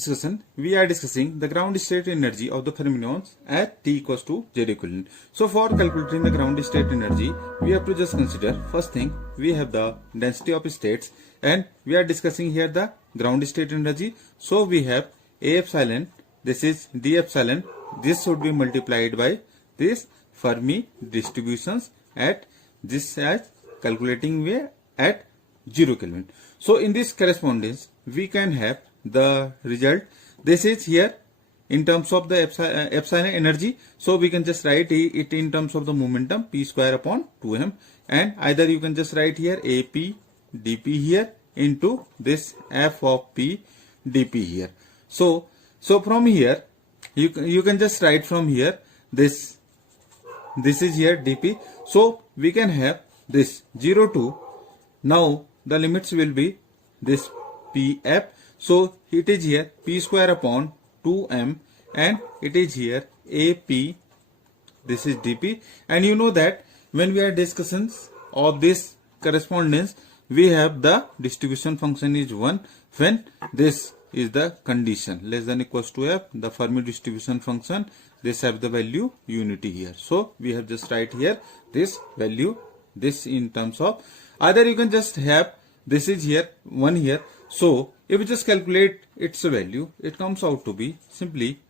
Discussion, we are discussing the ground state energy of the fermions at T equals to 0 equivalent. So for calculating the ground state energy, we have to just consider first thing, we have the density of states and we are discussing here the ground state energy. So we have A epsilon, this is D epsilon, this should be multiplied by this Fermi distributions at this as calculating way at 0 Kelvin. So in this correspondence, we can have the result. This is here in terms of the epsilon energy. So we can just write it in terms of the momentum P square upon 2m, and either you can just write here AP dP here into this F of P dP here. So from here you can just write from here this is here dP. So we can have this 0 to, now the limits will be this PF. So it is here P square upon 2m and it is here AP, this is dP. And you know that when we are discussions of this correspondence, we have the distribution function is 1 when this is the condition less than equals to f, the Fermi distribution function, this have the value unity here. So we have just write here this value, this in terms of, either you can just have this is here 1 here. So if we just calculate its value, it comes out to be simply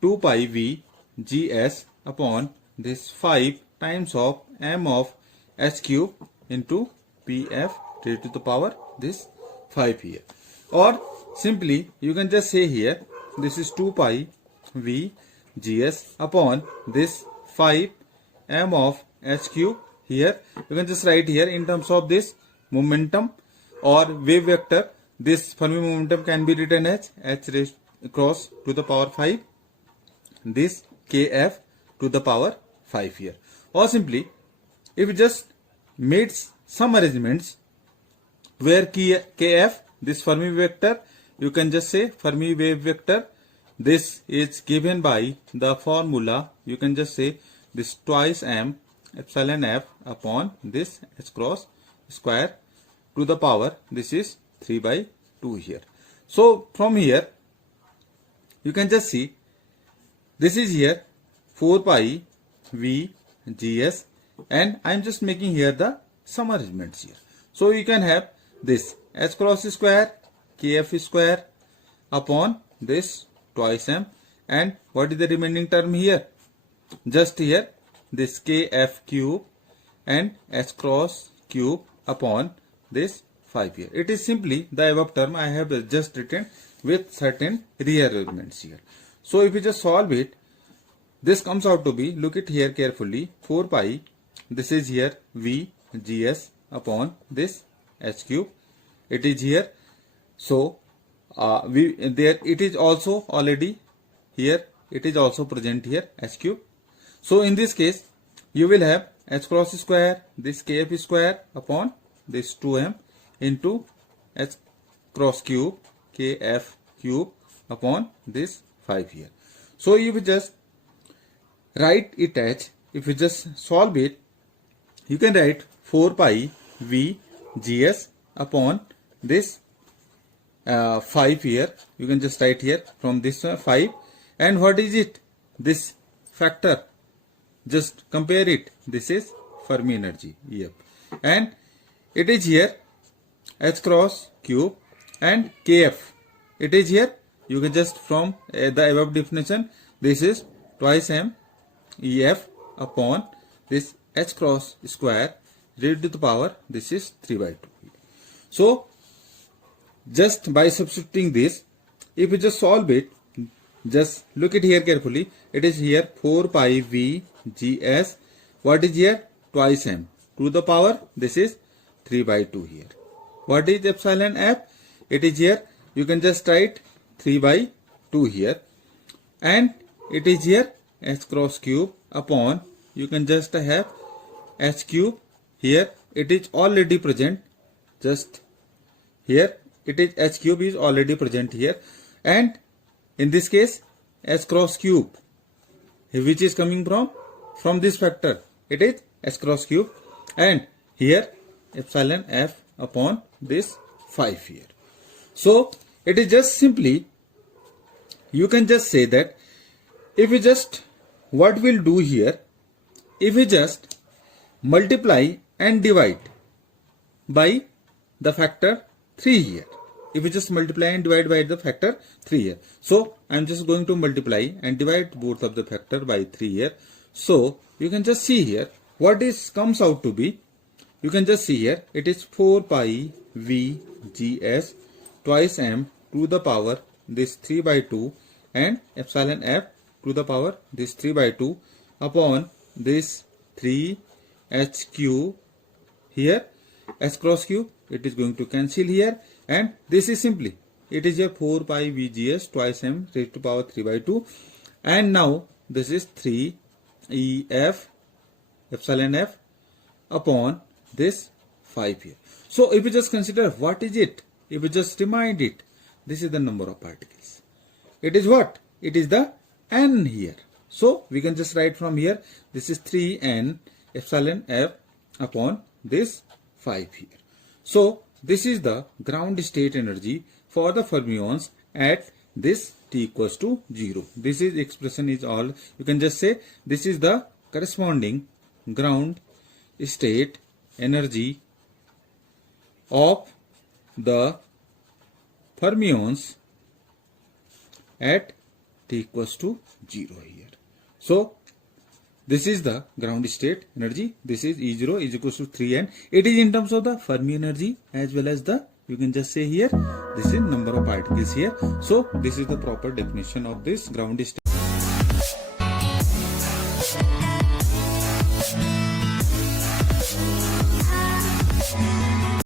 2 pi v gs upon this 5 times of m of h cube into pf raised to the power this 5 here. Or simply you can just say here this is 2 pi v gs upon this 5 m of h cube. Here you can just write here in terms of this momentum or wave vector. This Fermi momentum can be written as h raised across to the power 5, this kf to the power 5 here. Or simply if you just made some arrangements where kf, this Fermi vector, you can just say Fermi wave vector, this is given by the formula, you can just say this twice m epsilon f upon this h cross square to the power, this is 3 by 2 here. So from here you can just see this is here 4 pi v gs, and I am just making here the some arrangements here. So you can have this h cross square kf square upon this twice m, and what is the remaining term here? Just here this kf cube and h cross cube upon this 5 here. It is simply the above term I have just written with certain rearrangements here. So if you just solve it, this comes out to be, look it here carefully, 4 pi, this is here v gs upon this h cube. It is here. So there it is also already here, it is also present here h cube. So in this case you will have h cross square, this kf square upon this 2m into h cross cube kf cube upon this 5 here. So if you just write it as, if you just solve it, you can write 4 pi v gs upon this 5 here. You can just write here from this 5, and what is it? This factor, just compare it, this is Fermi energy EF, and it is here h cross cube and kf, it is here, you can just from the above definition, this is twice m ef upon this h cross square raised to the power, this is 3 by 2. So just by substituting this, if you just solve it, just look at here carefully, it is here 4 pi v gs, what is here? Twice m to the power, this is 3 by 2 here. What is epsilon f? It is here, you can just write 3 by 2 here, and it is here h cross cube upon, you can just have h cube here, it is already present, just here it is h cube is already present here, and in this case h cross cube, which is coming from this factor, it is h cross cube, and here epsilon f upon this 5 here. So it is just simply you can just say that if we just, what we'll do here, if we just multiply and divide by the factor 3 here. If we just multiply and divide by the factor 3 here. So I'm just going to multiply and divide both of the factor by 3 here. So you can just see here what is comes out to be. You can just see here it is 4 pi VGS twice m to the power this 3 by 2 and epsilon f to the power this 3 by 2 upon this 3 HQ here. S cross Q, it is going to cancel here, and this is simply, it is a 4 pi VGS twice m raised to power 3 by 2, and now this is 3 EF epsilon f upon this 5 here. So if we just consider what is it, if we just remind it, this is the number of particles. It is what? It is the n here. So we can just write from here, this is 3n epsilon f upon this 5 here. So this is the ground state energy for the fermions at this t equals to 0. This is expression is all. You can just say this is the corresponding ground state energy of the fermions at t equals to 0 here. So this is the ground state energy. This is E0 is equals to 3n. It is in terms of the Fermi energy as well as the, you can just say here, this is number of particles here. So this is the proper definition of this ground state.